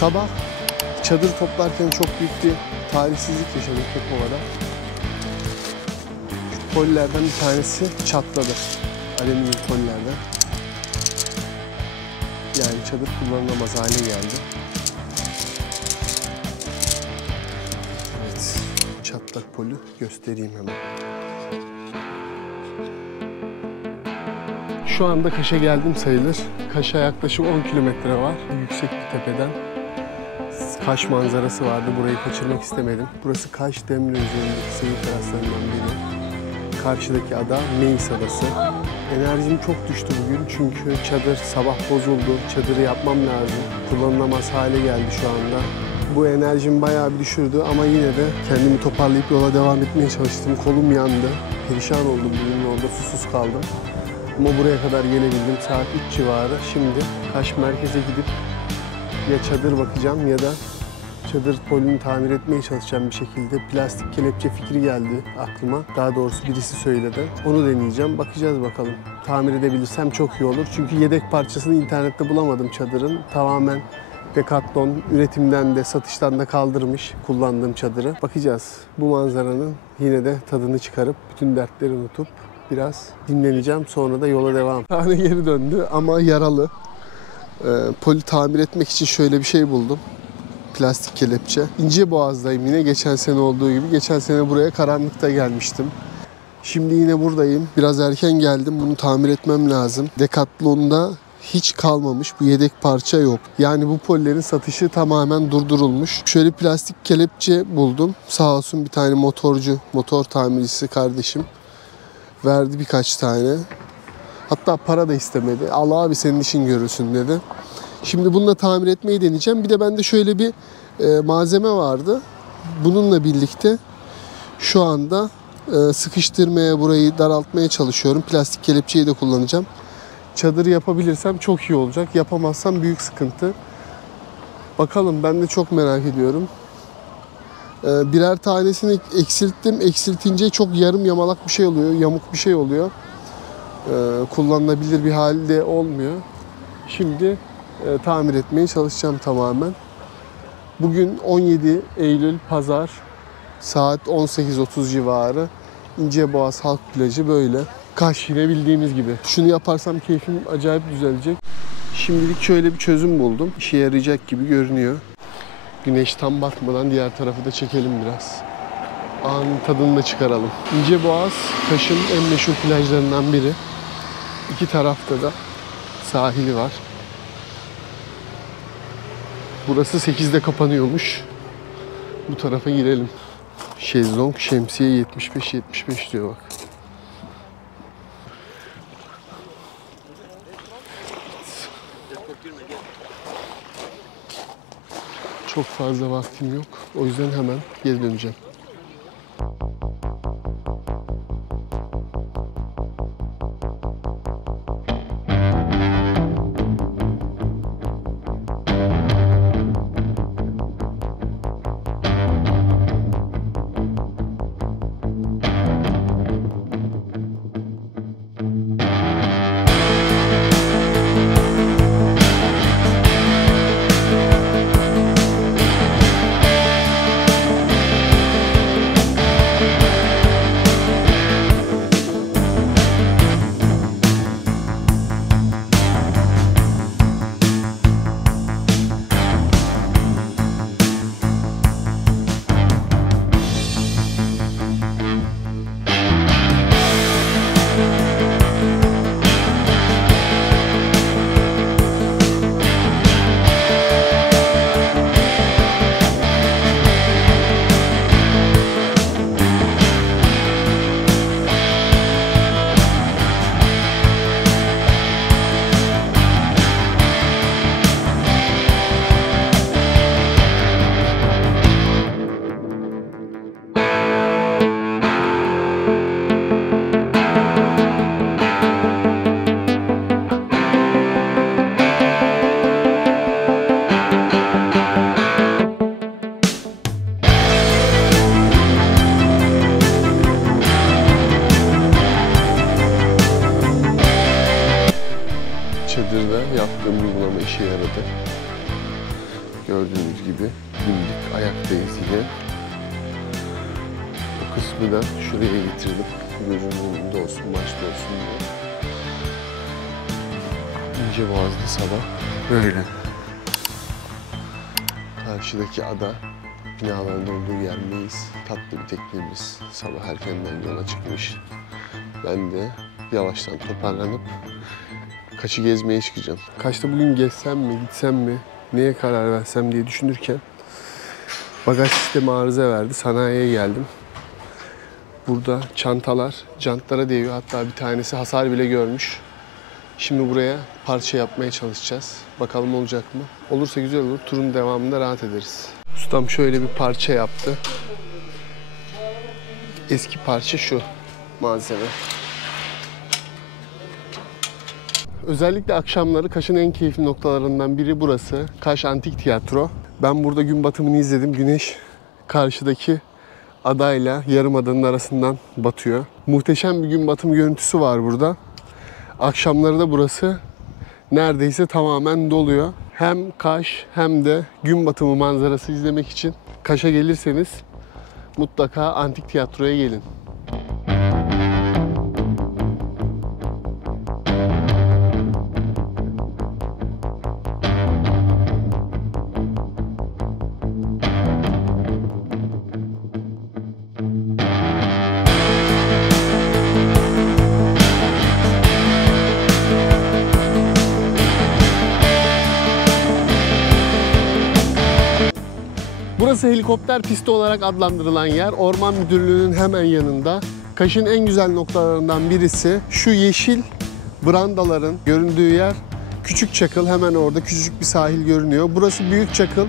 Sabah çadır toplarken çok büyük bir talihsizlik yaşadık Kekova'da. Şu kolilerden bir tanesi çatladı. Alüminyum kolilerden. Yani çadır kullanılamaz hale geldi. Evet, çatlak poli göstereyim hemen. Şu anda Kaş'a geldim sayılır. Kaş'a yaklaşık 10 kilometre var. Yüksek bir tepeden. Kaş manzarası vardı. Burayı kaçırmak istemedim. Burası Kaş Demre üzerindeki seyir teraslarından biri. Karşıdaki ada Meis Adası. Enerjim çok düştü bugün çünkü çadır sabah bozuldu. Çadırı yapmam lazım. Kullanılamaz hale geldi şu anda. Bu enerjim bayağı bir düşürdü ama yine de kendimi toparlayıp yola devam etmeye çalıştım. Kolum yandı. Perişan oldum bugün yolda, susuz kaldım. Ama buraya kadar gelebildim. Saat 3 civarı. Şimdi Kaş merkeze gidip ya çadır bakacağım ya da çadır polini tamir etmeye çalışacağım bir şekilde. Plastik kelepçe fikri geldi aklıma. Daha doğrusu birisi söyledi. Onu deneyeceğim. Bakacağız bakalım. Tamir edebilirsem çok iyi olur. Çünkü yedek parçasını internette bulamadım çadırın. Tamamen Decathlon üretimden de satıştan da kaldırmış kullandığım çadırı. Bakacağız. Bu manzaranın yine de tadını çıkarıp bütün dertleri unutup biraz dinleneceğim. Sonra da yola devam. Tane geri döndü ama yaralı. Poli tamir etmek için şöyle bir şey buldum. Plastik kelepçe. İnceboğaz'dayım yine geçen sene olduğu gibi. Geçen sene buraya karanlıkta gelmiştim. Şimdi yine buradayım. Biraz erken geldim. Bunu tamir etmem lazım. Decathlon'da hiç kalmamış. Bu yedek parça yok. Yani bu polilerin satışı tamamen durdurulmuş. Şöyle plastik kelepçe buldum. Sağ olsun bir tane motor tamircisi kardeşim verdi birkaç tane. Hatta para da istemedi. Al abi senin işin görürsün dedi. Şimdi bununla tamir etmeyi deneyeceğim. Bir de bende şöyle bir malzeme vardı. Bununla birlikte şu anda sıkıştırmaya, burayı daraltmaya çalışıyorum. Plastik kelepçeyi de kullanacağım. Çadırı yapabilirsem çok iyi olacak. Yapamazsam büyük sıkıntı. Bakalım, ben de çok merak ediyorum. Birer tanesini eksilttim. Eksiltince çok yarım yamalak bir şey oluyor. Yamuk bir şey oluyor. Kullanılabilir bir halde olmuyor. Şimdi tamir etmeye çalışacağım tamamen. Bugün 17 Eylül Pazar. Saat 18.30 civarı. İnceboğaz Halk Plajı böyle. Kaş yine bildiğimiz gibi. Şunu yaparsam keyfim acayip düzelecek. Şimdilik şöyle bir çözüm buldum. İşe yarayacak gibi görünüyor. Güneş tam batmadan diğer tarafı da çekelim biraz. Anın tadını da çıkaralım. İnceboğaz, Kaş'ın en meşhur plajlarından biri. İki tarafta da sahili var. Burası 8'de kapanıyormuş. Bu tarafa girelim. Şezlong, şemsiye 75-75 diyor bak. Çok fazla vaktim yok. O yüzden hemen geri döneceğim. Gördüğünüz gibi dimdik ayaktayız yine. Bu kısmı da şuraya getirdim. Gözümün önünde olsun, başta olsun diye. İnce boğazlı sabah böyle. Karşıdaki ada, binaların olduğu yerdeyiz. Tatlı bir teknemiz. Sabah erkenden yola çıkmış. Ben de yavaştan toparlanıp Kaş'ı gezmeye çıkacağım. Kaş'ta bugün gezsem mi, gitsem mi, neye karar versem diye düşünürken bagaj sistemi arıza verdi. Sanayiye geldim. Burada çantalar jantlara değiyor. Hatta bir tanesi hasar bile görmüş. Şimdi buraya parça yapmaya çalışacağız. Bakalım olacak mı? Olursa güzel olur. Turun devamında rahat ederiz. Ustam şöyle bir parça yaptı. Eski parça şu malzeme. Özellikle akşamları Kaş'ın en keyifli noktalarından biri burası. Kaş Antik Tiyatro. Ben burada gün batımını izledim. Güneş karşıdaki adayla yarımadanın arasından batıyor. Muhteşem bir gün batım görüntüsü var burada. Akşamları da burası neredeyse tamamen doluyor. Hem Kaş hem de gün batımı manzarası izlemek için Kaş'a gelirseniz mutlaka Antik Tiyatro'ya gelin. Burası helikopter pisti olarak adlandırılan yer. Orman Müdürlüğü'nün hemen yanında. Kaş'ın en güzel noktalarından birisi şu yeşil brandaların göründüğü yer. Küçük Çakıl, hemen orada küçücük bir sahil görünüyor. Burası Büyük Çakıl.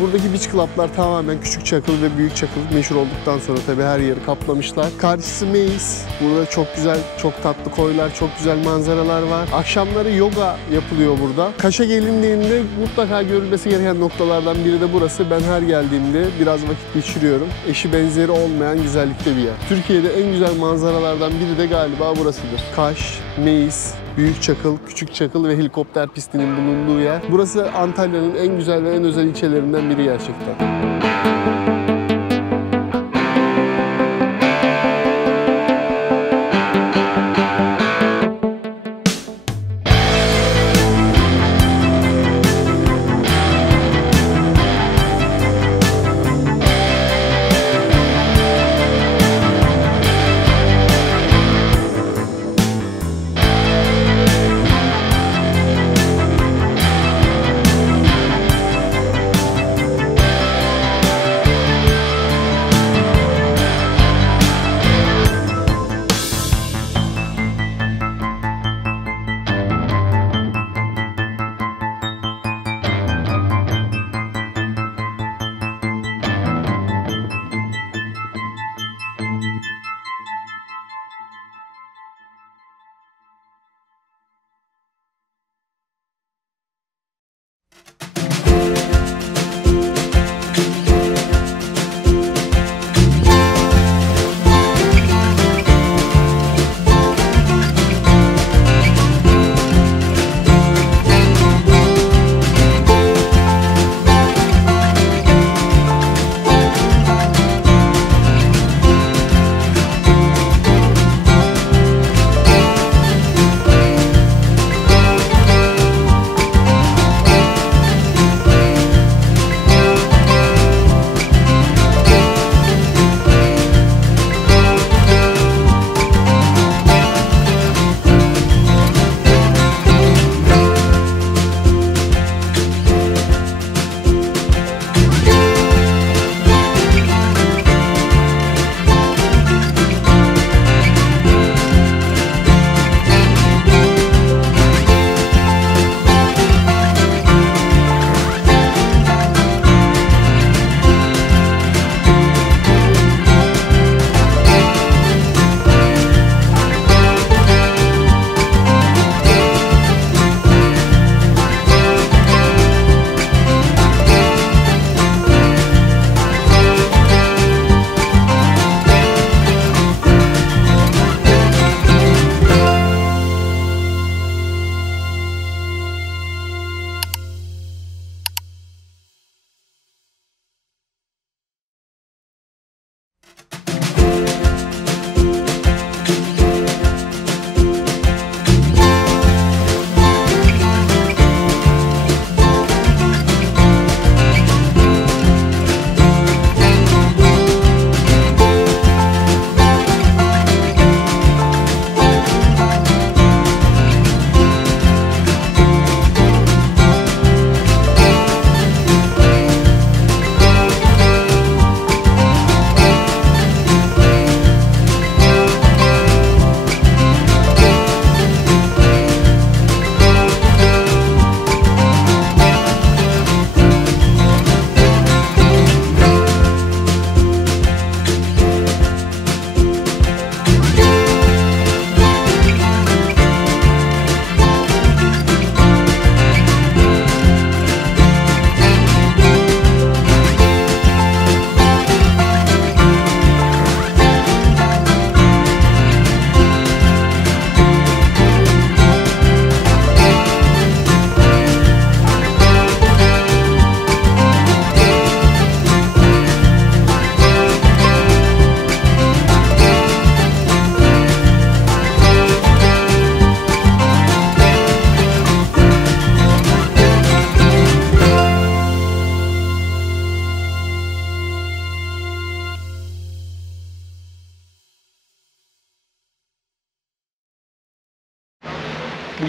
Buradaki beach club'lar tamamen Küçük Çakıl ve Büyük Çakıl meşhur olduktan sonra tabii her yeri kaplamışlar. Karşısı Meis. Burada çok güzel, çok tatlı koylar, çok güzel manzaralar var. Akşamları yoga yapılıyor burada. Kaş'a gelindiğinde mutlaka görülmesi gereken noktalardan biri de burası. Ben her geldiğimde biraz vakit geçiriyorum. Eşi benzeri olmayan güzellikte bir yer. Türkiye'de en güzel manzaralardan biri de galiba burasıdır. Kaş, Meis, Büyük Çakıl, Küçük Çakıl ve helikopter pistinin bulunduğu yer. Burası Antalya'nın en güzel ve en özel ilçelerinden biri gerçekten.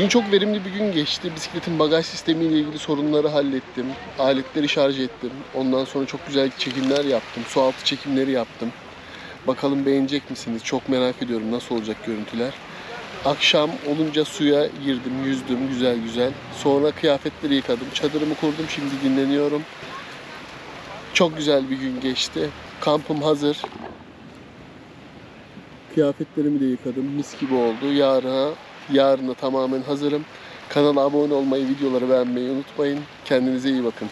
Bugün çok verimli bir gün geçti. Bisikletin bagaj sistemiyle ilgili sorunları hallettim. Aletleri şarj ettim. Ondan sonra çok güzel çekimler yaptım. Su altı çekimleri yaptım. Bakalım beğenecek misiniz? Çok merak ediyorum nasıl olacak görüntüler. Akşam olunca suya girdim, yüzdüm güzel güzel. Sonra kıyafetleri yıkadım. Çadırımı kurdum. Şimdi dinleniyorum. Çok güzel bir gün geçti. Kampım hazır. Kıyafetlerimi de yıkadım. Mis gibi oldu. Yarına tamamen hazırım. Kanala abone olmayı, videoları beğenmeyi unutmayın. Kendinize iyi bakın.